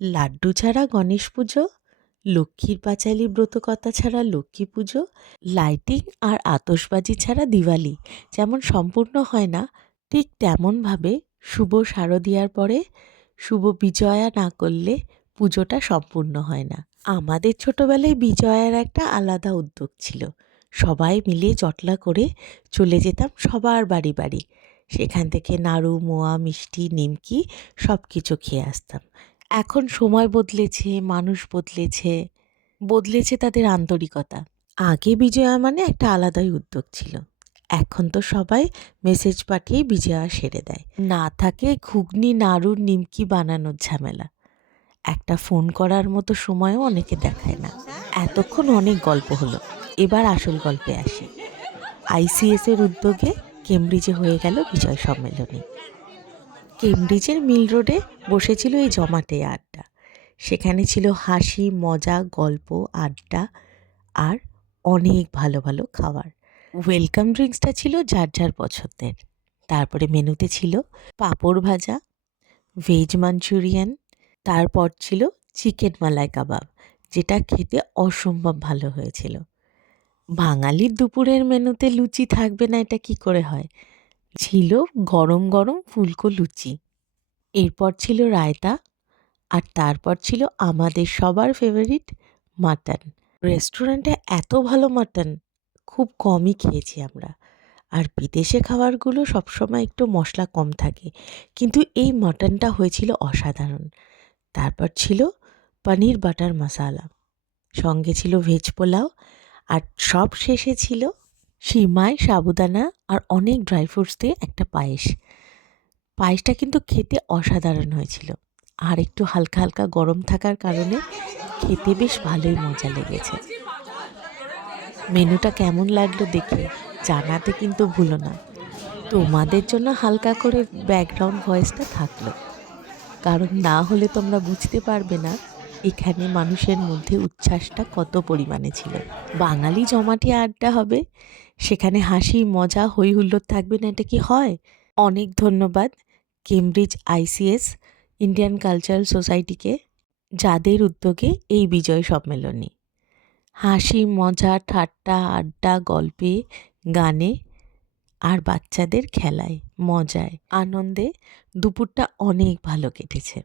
লাড্ডু ছাড়া গণেশ পুজো, লক্ষ্মীর পাঁচালী ব্রতকথা ছাড়া লক্ষ্মী পুজো, লাইটিং আর আতশবাজি ছাড়া দিওয়ালি যেমন সম্পূর্ণ হয় না, ঠিক তেমনভাবে শুভ শারদিয়ার পরে শুভ বিজয়া না করলে পুজোটা সম্পূর্ণ হয় না। আমাদের ছোটবেলায় বিজয়ার একটা আলাদা উদ্যোগ ছিল। সবাই মিলে জটলা করে চলে যেতাম সবার বাড়ি বাড়ি। সেখান থেকে নাড়ু, মোয়া, মিষ্টি, নিমকি সব কিছু খেয়ে আসতাম। এখন সময় বদলেছে, মানুষ বদলেছে, বদলেছে তাদের আন্তরিকতা। আগে বিজয়া মানে একটা আলাদাই উদ্যোগ ছিল। এখন তো সবাই মেসেজ পাঠিয়ে বিজয়া সেরে দেয়। না থাকে ঘুগনি, নাড়ু, নিমকি বানানোর ঝামেলা। একটা ফোন করার মতো সময়ও অনেকে দেখায় না। এতক্ষণ অনেক গল্প হলো, এবার আসল গল্পে আসি। আইসিএস এর উদ্যোগে কেমব্রিজে হয়ে গেল বিজয় সম্মেলনী। কেমব্রিজের মিল রোডে বসেছিল এই জমাটে আড্ডা। সেখানে ছিল হাসি, মজা, গল্প, আড্ডা আর অনেক ভালো ভালো খাবার। ওয়েলকাম ড্রিঙ্কসটা ছিল যার যার পছন্দের। তারপরে মেনুতে ছিল পাঁপড় ভাজা, ভেজ মাঞ্চুরিয়ান, তারপর ছিল চিকেন মালাই কাবাব, যেটা খেতে অসম্ভব ভালো হয়েছিল। বাঙালির দুপুরের মেনুতে লুচি থাকবে না এটা কি করে হয়? ছিল গরম গরম ফুলকো লুচি, এরপর ছিল রায়তা, আর তারপর ছিল আমাদের সবার ফেভারিট মাটন। রেস্টুরেন্টে এত ভালো মাটন খুব কমই খেয়েছি আমরা। আর বিদেশে খাবারগুলো সবসময় একটু মশলা কম থাকে, কিন্তু এই মাটনটা হয়েছিল অসাধারণ। তারপর ছিল পনির বাটার মশালা, সঙ্গে ছিল ভেজ পোলাও, আর সব শেষে ছিল সিমাই, সাবুদানা আর অনেক ড্রাই ফ্রুটস দিয়ে একটা পায়েস। পায়েসটা কিন্তু খেতে অসাধারণ হয়েছিল, আর একটু হালকা হালকা গরম থাকার কারণে খেতে বেশ ভালোই মজা লেগেছে। মেনুটা কেমন লাগলো দেখে জানাতে কিন্তু ভুলো না। তোমাদের জন্য হালকা করে ব্যাকগ্রাউন্ড ভয়েসটা থাকলো, কারণ না হলে তোমরা বুঝতে পারবে না এখানে মানুষের মধ্যে উচ্ছ্বাসটা কত পরিমাণে ছিল। বাঙালি জমাটি আড্ডা হবে, সেখানে হাসি, মজা, হই হুল্লোড় থাকবে না, এটা কি হয়? অনেক ধন্যবাদ কেমব্রিজ আইসিএস ইন্ডিয়ান কালচারাল সোসাইটিকে, যাদের উদ্যোগে এই বিজয় সম্মেলনী। হাসি, মজা, ঠাট্টা, আড্ডা, গল্পে, গানে আর বাচ্চাদের খেলায়, মজায়, আনন্দে দুপুরটা অনেক ভালো কেটেছে।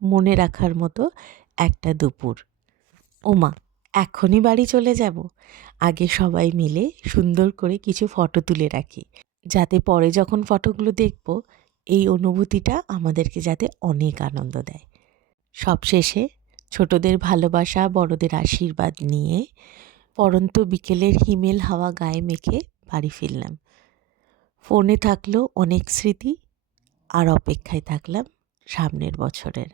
মনে রাখার মতো একটা দুপুর। ওমা, এখনই বাড়ি চলে যাব? আগে সবাই মিলে সুন্দর করে কিছু ফটো তুলে রাখি, যাতে পরে যখন ফটোগুলো দেখব এই অনুভূতিটা আমাদেরকে যাতে অনেক আনন্দ দেয়। সবশেষে ছোটদের ভালোবাসা, বড়দের আশীর্বাদ নিয়ে পরন্ত বিকেলের হিমেল হাওয়া গায়ে মেখে বাড়ি ফিরলাম। ফোনে থাকলো অনেক স্মৃতি, আর অপেক্ষায় থাকলাম সামনের বছরের।